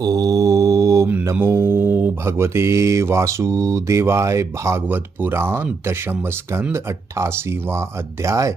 ओम नमो भगवते वासुदेवाय। भागवत पुराण दशम स्कंद 88वां अध्याय।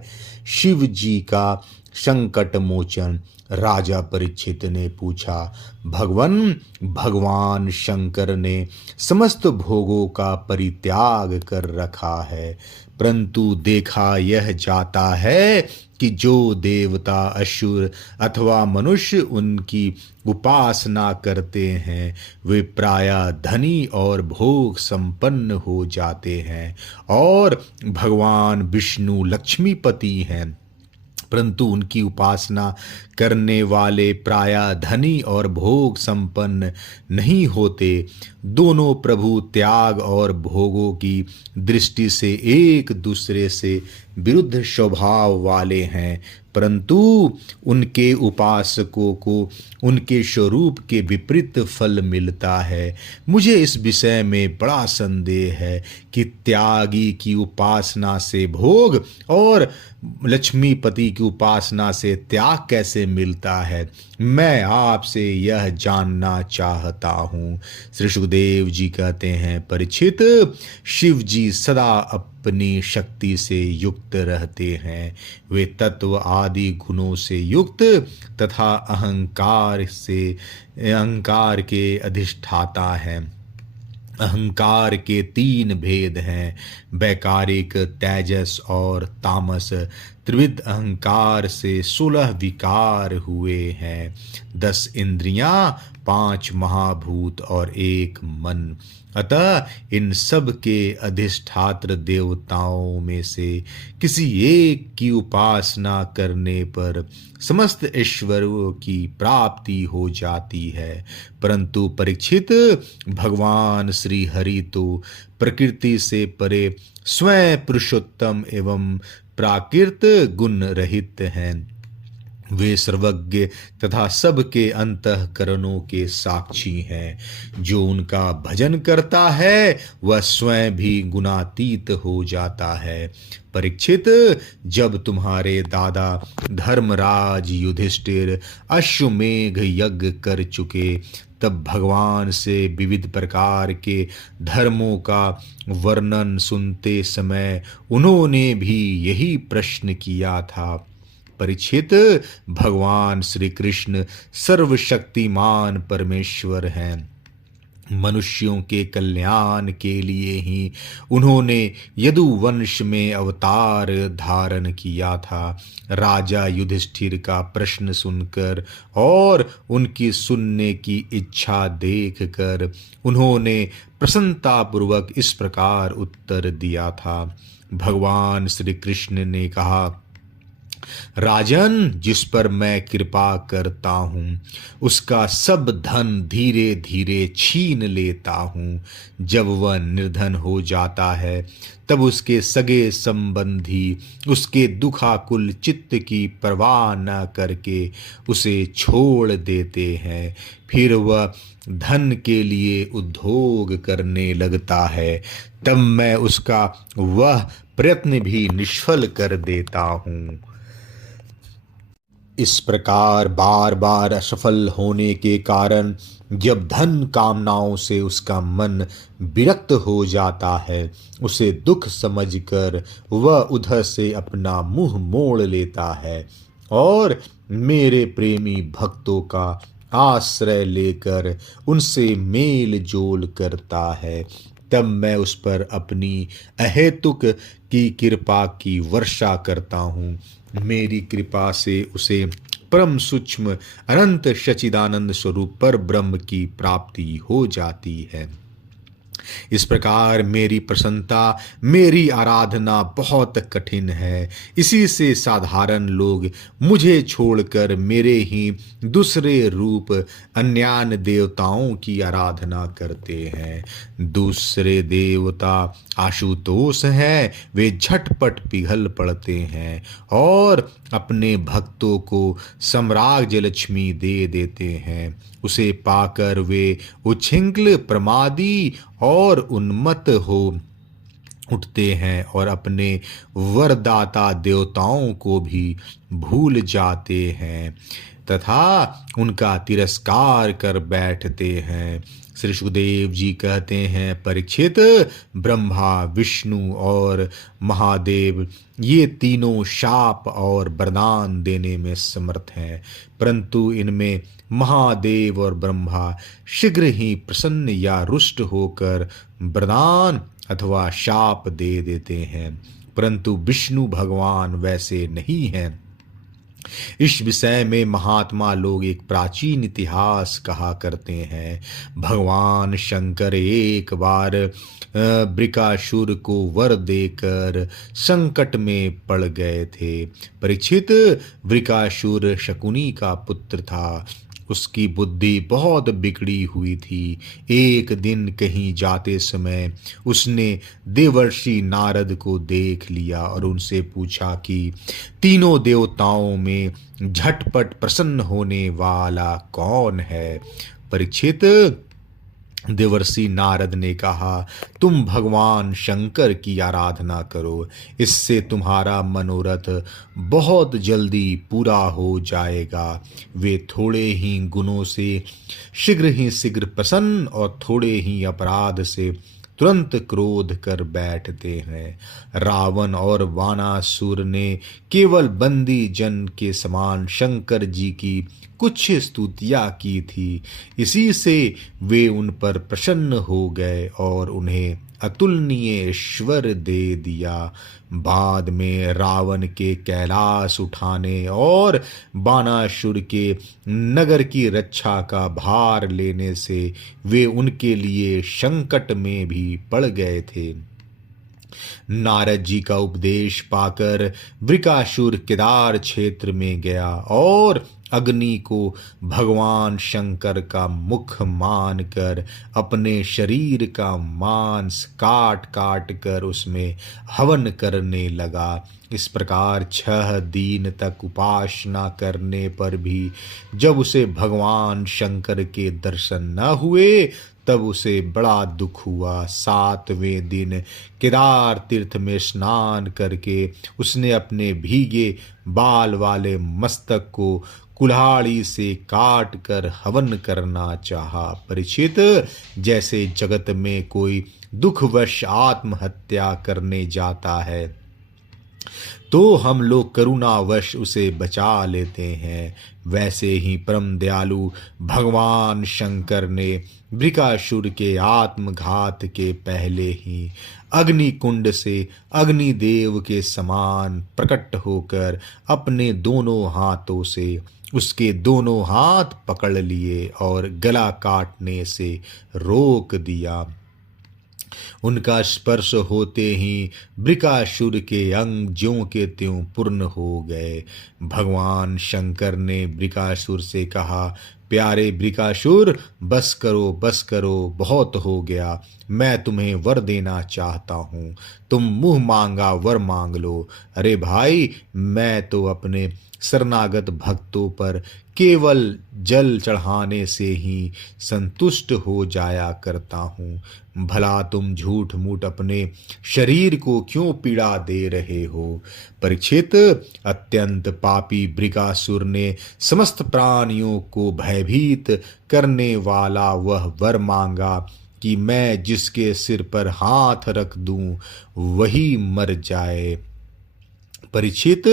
शिव जी का संकट मोचन। राजा परीक्षित ने पूछा, भगवान शंकर ने समस्त भोगों का परित्याग कर रखा है, परंतु देखा यह जाता है कि जो देवता, असुर अथवा मनुष्य उनकी उपासना करते हैं वे प्रायः धनी और भोग संपन्न हो जाते हैं, और भगवान विष्णु लक्ष्मीपति हैं, परंतु उनकी उपासना करने वाले प्रायः धनी और भोग संपन्न नहीं होते। दोनों प्रभु त्याग और भोगों की दृष्टि से एक दूसरे से विरुद्ध स्वभाव वाले हैं, परंतु उनके उपासकों को उनके स्वरूप के विपरीत फल मिलता है। मुझे इस विषय में बड़ा संदेह है कि त्यागी की उपासना से भोग और लक्ष्मीपति की उपासना से त्याग कैसे मिलता है। मैं आपसे यह जानना चाहता हूँ। श्री सुखदेव जी कहते हैं, परीक्षित, शिव जी सदा अपनी शक्ति से युक्त रहते हैं। वे तत्व आदि गुणों से युक्त तथा अहंकार के अधिष्ठाता हैं। अहंकार के 3 भेद हैं, वैकारिक, तेजस और तामस। त्रिविध अहंकार से 16 विकार हुए हैं, 10 इंद्रियां, 5 महाभूत और 1 मन। अतः इन सब के अधिष्ठात्र देवताओं में से किसी एक की उपासना करने पर समस्त ऐश्वर्यों की प्राप्ति हो जाती है। परंतु परीक्षित, भगवान श्री हरि तो प्रकृति से परे स्वयं पुरुषोत्तम एवं प्राकृत गुण रहित हैं। वे सर्वज्ञ तथा सबके अंतःकरणों के साक्षी हैं। जो उनका भजन करता है वह स्वयं भी गुणातीत हो जाता है। परीक्षित, जब तुम्हारे दादा धर्मराज युधिष्ठिर अश्वमेघ यज्ञ कर चुके, तब भगवान से विविध प्रकार के धर्मों का वर्णन सुनते समय उन्होंने भी यही प्रश्न किया था। परीक्षित, भगवान श्री कृष्ण सर्वशक्तिमान परमेश्वर हैं। मनुष्यों के कल्याण के लिए ही उन्होंने यदुवंश में अवतार धारण किया था। राजा युधिष्ठिर का प्रश्न सुनकर और उनकी सुनने की इच्छा देखकर उन्होंने प्रसन्नतापूर्वक इस प्रकार उत्तर दिया था। भगवान श्री कृष्ण ने कहा, राजन, जिस पर मैं कृपा करता हूँ उसका सब धन धीरे धीरे छीन लेता हूँ। जब वह निर्धन हो जाता है तब उसके सगे संबंधी उसके दुखाकुल चित्त की परवाह न करके उसे छोड़ देते हैं। फिर वह धन के लिए उद्योग करने लगता है, तब मैं उसका वह प्रयत्न भी निष्फल कर देता हूँ। इस प्रकार बार बार असफल होने के कारण जब धन कामनाओं से उसका मन विरक्त हो जाता है, उसे दुख समझकर वह उधर से अपना मुंह मोड़ लेता है और मेरे प्रेमी भक्तों का आश्रय लेकर उनसे मेल जोल करता है। तब मैं उस पर अपनी अहेतुक की कृपा की वर्षा करता हूँ। मेरी कृपा से उसे परम सूक्ष्म अनंत सच्चिदानंद स्वरूप पर ब्रह्म की प्राप्ति हो जाती है। इस प्रकार मेरी प्रसन्नता, मेरी आराधना बहुत कठिन है। इसी से साधारण लोग मुझे छोड़कर मेरे ही दूसरे रूप अन्यान्य देवताओं की आराधना करते हैं। दूसरे देवता आशुतोष हैं, वे झटपट पिघल पड़ते हैं और अपने भक्तों को साम्राज्य लक्ष्मी दे देते हैं। उसे पाकर वे उच्छृंखल, प्रमादी और उन्मत्त हो उठते हैं और अपने वरदाता देवताओं को भी भूल जाते हैं। तथा उनका तिरस्कार कर बैठते हैं। श्री सुखदेव जी कहते हैं, परीक्षित, ब्रह्मा, विष्णु और महादेव ये तीनों शाप और वरदान देने में समर्थ हैं, परंतु इनमें महादेव और ब्रह्मा शीघ्र ही प्रसन्न या रुष्ट होकर वरदान अथवा शाप दे देते हैं, परंतु विष्णु भगवान वैसे नहीं हैं। इस विषय में महात्मा लोग एक प्राचीन इतिहास कहा करते हैं। भगवान शंकर एक बार वृकासुर को वर देकर संकट में पड़ गए थे। परीक्षित, वृकासुर शकुनी का पुत्र था। उसकी बुद्धि बहुत बिगड़ी हुई थी। एक दिन कहीं जाते समय उसने देवर्षि नारद को देख लिया और उनसे पूछा कि तीनों देवताओं में झटपट प्रसन्न होने वाला कौन है। परीक्षित, देवर्षि नारद ने कहा, तुम भगवान शंकर की आराधना करो, इससे तुम्हारा मनोरथ बहुत जल्दी पूरा हो जाएगा। वे थोड़े ही गुणों से शीघ्र प्रसन्न और थोड़े ही अपराध से तुरंत क्रोध कर बैठते हैं। रावण और वानासुर ने केवल बंदी जन के समान शंकर जी की कुछ स्तुतियां की थी, इसी से वे उन पर प्रसन्न हो गए और उन्हें अतुलनीय ईश्वर दे दिया। बाद में रावण के कैलाश उठाने और बानासुर के नगर की रक्षा का भार लेने से वे उनके लिए संकट में भी पड़ गए थे। नारद जी का उपदेश पाकर वृकासुर केदार क्षेत्र में गया और अग्नि को भगवान शंकर का मुख मानकर अपने शरीर का मांस काट काट कर उसमें हवन करने लगा। इस प्रकार 6 दिन तक उपासना करने पर भी जब उसे भगवान शंकर के दर्शन न हुए तब उसे बड़ा दुख हुआ। 7वें दिन केदार तीर्थ में स्नान करके उसने अपने भीगे बाल वाले मस्तक को कुल्हाड़ी से काट कर हवन करना चाहा। परीक्षित, जैसे जगत में कोई दुखवश आत्महत्या करने जाता है तो हम लोग करुणावश उसे बचा लेते हैं, वैसे ही परम दयालु भगवान शंकर ने वृकासुर के आत्मघात के पहले ही अग्नि कुंड से अग्निदेव के समान प्रकट होकर अपने दोनों हाथों से उसके दोनों हाथ पकड़ लिए और गला काटने से रोक दिया। उनका स्पर्श होते ही वृकासुर के अंग ज्यों के त्यों पूर्ण हो गए। भगवान शंकर ने वृकासुर से कहा, प्यारे वृकासुर, बस करो, बहुत हो गया। मैं तुम्हें वर देना चाहता हूँ, तुम मुंह मांगा वर मांग लो। अरे भाई, मैं तो अपने शरणागत भक्तों पर केवल जल चढ़ाने से ही संतुष्ट हो जाया करता हूँ। भला तुम झूठ मूठ अपने शरीर को क्यों पीड़ा दे रहे हो। परीक्षित, अत्यंत पापी वृकासुर ने समस्त प्राणियों को भयभीत करने वाला वह वर मांगा कि मैं जिसके सिर पर हाथ रख दूं वही मर जाए। परीक्षित,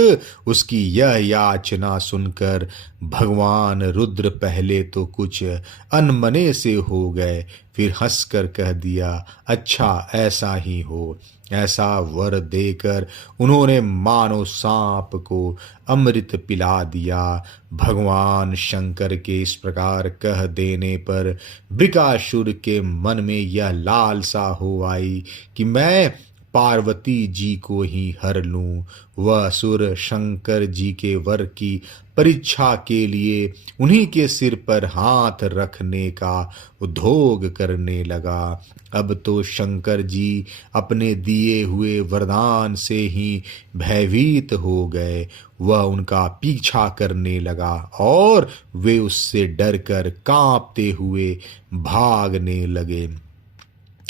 उसकी यह याचना सुनकर भगवान रुद्र पहले तो कुछ अनमने से हो गए, फिर हंसकर कह दिया, अच्छा ऐसा ही हो। ऐसा वर देकर उन्होंने मानो सांप को अमृत पिला दिया। भगवान शंकर के इस प्रकार कह देने पर वृकासुर के मन में यह लालसा हो आई कि मैं पार्वती जी को ही हर लूं। वह असुर शंकर जी के वर की परीक्षा के लिए उन्हीं के सिर पर हाथ रखने का उद्योग करने लगा। अब तो शंकर जी अपने दिए हुए वरदान से ही भयभीत हो गए। वह उनका पीछा करने लगा और वे उससे डरकर कांपते हुए भागने लगे।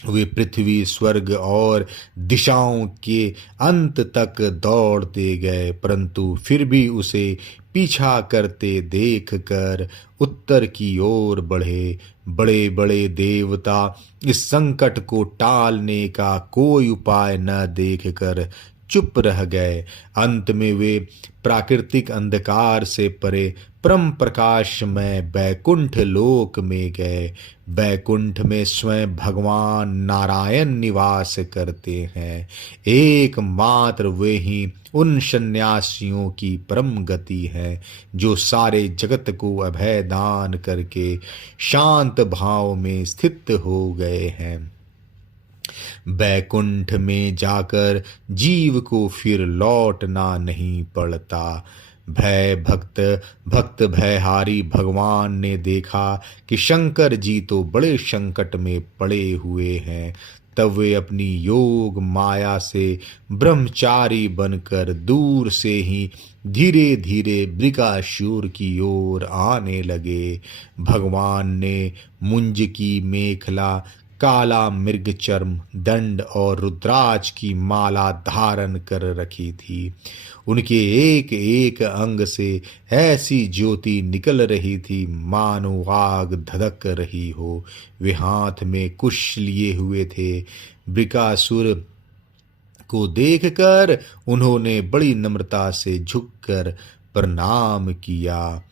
वे पृथ्वी, स्वर्ग और दिशाओं के अंत तक दौड़ते गए, परंतु फिर भी उसे पीछा करते देख कर उत्तर की ओर बढ़े। बड़े बड़े देवता इस संकट को टालने का कोई उपाय न देख कर चुप रह गए। अंत में वे प्राकृतिक अंधकार से परे परम प्रकाश में बैकुंठ लोक में गए। बैकुंठ में स्वयं भगवान नारायण निवास करते हैं। एकमात्र वे ही उन सन्यासियों की परम गति है जो सारे जगत को अभय दान करके शांत भाव में स्थित हो गए हैं। बैकुंठ में जाकर जीव को फिर लौटना नहीं पड़ता। भय भक्त भयहारी भगवान ने देखा कि शंकर जी तो बड़े संकट में पड़े हुए हैं। तब वे अपनी योग माया से ब्रह्मचारी बनकर दूर से ही धीरे धीरे बृकासुर की ओर आने लगे। भगवान ने मुंज की मेखला, काला मृग चर्म, दंड और रुद्राक्ष की माला धारण कर रखी थी। उनके एक एक अंग से ऐसी ज्योति निकल रही थी मानो आग धधक रही हो। वे हाथ में कुश लिए हुए थे। बृकासुर को देखकर उन्होंने बड़ी नम्रता से झुककर प्रणाम किया।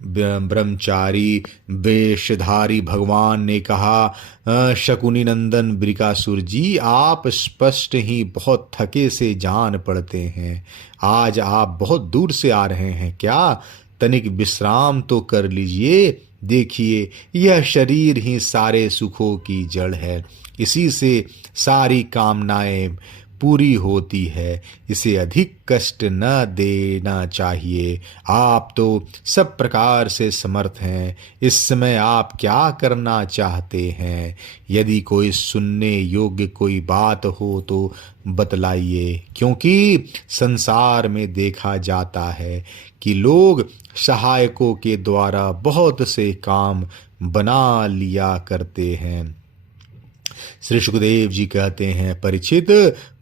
ब्रह्मचारी वेशधारी भगवान ने कहा, शकुनी नंदन बृकासुर जी, आप स्पष्ट ही बहुत थके से जान पड़ते हैं। आज आप बहुत दूर से आ रहे हैं क्या? तनिक विश्राम तो कर लीजिए। देखिए, यह शरीर ही सारे सुखों की जड़ है। इसी से सारी कामनाएं पूरी होती है। इसे अधिक कष्ट न देना चाहिए। आप तो सब प्रकार से समर्थ हैं। इस समय आप क्या करना चाहते हैं? यदि कोई सुनने योग्य कोई बात हो तो बतलाइए, क्योंकि संसार में देखा जाता है कि लोग सहायकों के द्वारा बहुत से काम बना लिया करते हैं। श्री सुखदेव जी कहते हैं, परीक्षित,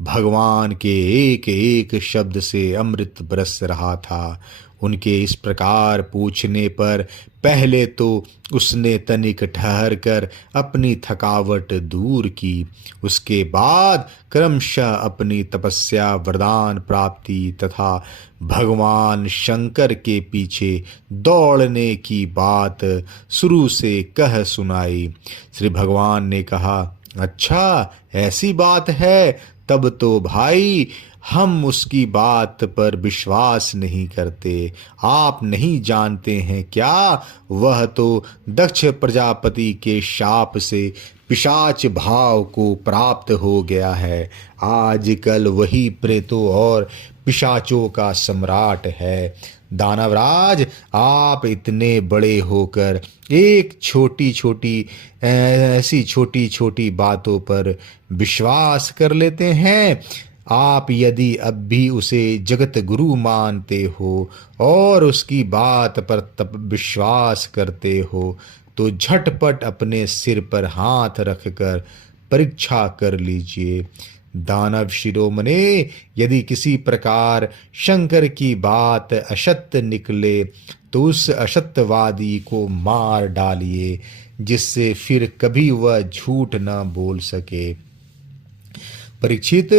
भगवान के एक एक शब्द से अमृत बरस रहा था। उनके इस प्रकार पूछने पर पहले तो उसने तनिक ठहर कर अपनी थकावट दूर की। उसके बाद क्रमशः अपनी तपस्या, वरदान प्राप्ति तथा भगवान शंकर के पीछे दौड़ने की बात शुरू से कह सुनाई। श्री भगवान ने कहा, अच्छा ऐसी बात है, तब तो भाई हम उसकी बात पर विश्वास नहीं करते। आप नहीं जानते हैं क्या? वह तो दक्ष प्रजापति के शाप से पिशाच भाव को प्राप्त हो गया है। आजकल वही प्रेतों और पिशाचों का सम्राट है। दानवराज, आप इतने बड़े होकर एक छोटी छोटी बातों पर विश्वास कर लेते हैं। आप यदि अब भी उसे जगत गुरु मानते हो और उसकी बात पर तब विश्वास करते हो तो झटपट अपने सिर पर हाथ रखकर परीक्षा कर लीजिए। दानव शिरोमणे, यदि किसी प्रकार शंकर की बात असत्य निकले तो उस असत्यवादी को मार डालिए, जिससे फिर कभी वह झूठ न बोल सके। परीक्षित,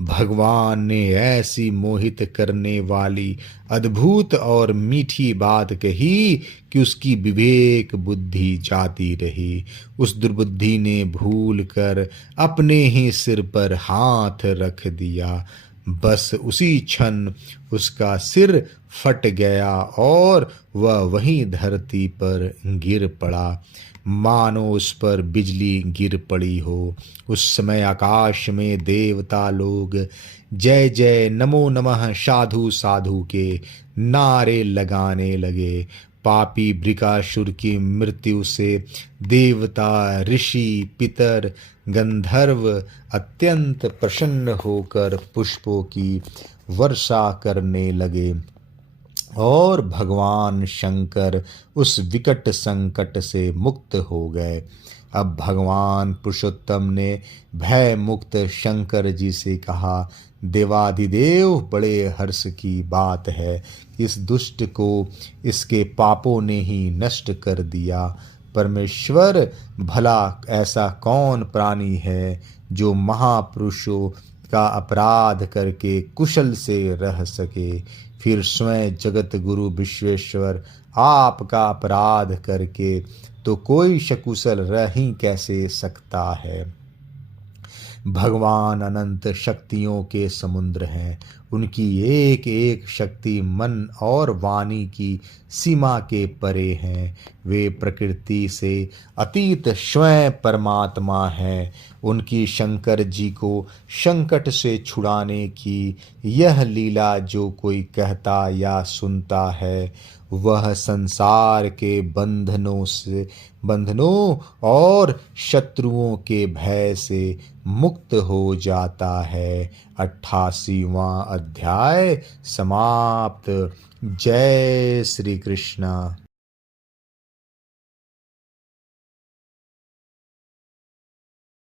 भगवान ने ऐसी मोहित करने वाली अद्भुत और मीठी बात कही कि उसकी विवेक बुद्धि जाती रही। उस दुर्बुद्धि ने भूल कर अपने ही सिर पर हाथ रख दिया। बस उसी क्षण उसका सिर फट गया और वह वहीं धरती पर गिर पड़ा, मानो उस पर बिजली गिर पड़ी हो। उस समय आकाश में देवता लोग जय जय नमो नमः साधु साधु के नारे लगाने लगे। पापी बृकासुर की मृत्यु से देवता, ऋषि, पितर, गंधर्व अत्यंत प्रसन्न होकर पुष्पों की वर्षा करने लगे और भगवान शंकर उस विकट संकट से मुक्त हो गए। अब भगवान पुरुषोत्तम ने भय मुक्त शंकर जी से कहा, देवाधिदेव, बड़े हर्ष की बात है इस दुष्ट को इसके पापों ने ही नष्ट कर दिया। परमेश्वर, भला ऐसा कौन प्राणी है जो महापुरुषों का अपराध करके कुशल से रह सके। फिर स्वयं जगत गुरु विश्वेश्वर आपका अपराध करके तो कोई सकुशल रह ही कैसे सकता है। भगवान अनंत शक्तियों के समुद्र हैं। उनकी एक एक शक्ति मन और वाणी की सीमा के परे हैं। वे प्रकृति से अतीत स्वयं परमात्मा हैं। उनकी शंकर जी को संकट से छुड़ाने की यह लीला जो कोई कहता या सुनता है, वह संसार के बंधनों और शत्रुओं के भय से मुक्त हो जाता है। 88वां अध्याय समाप्त। जय श्री कृष्ण।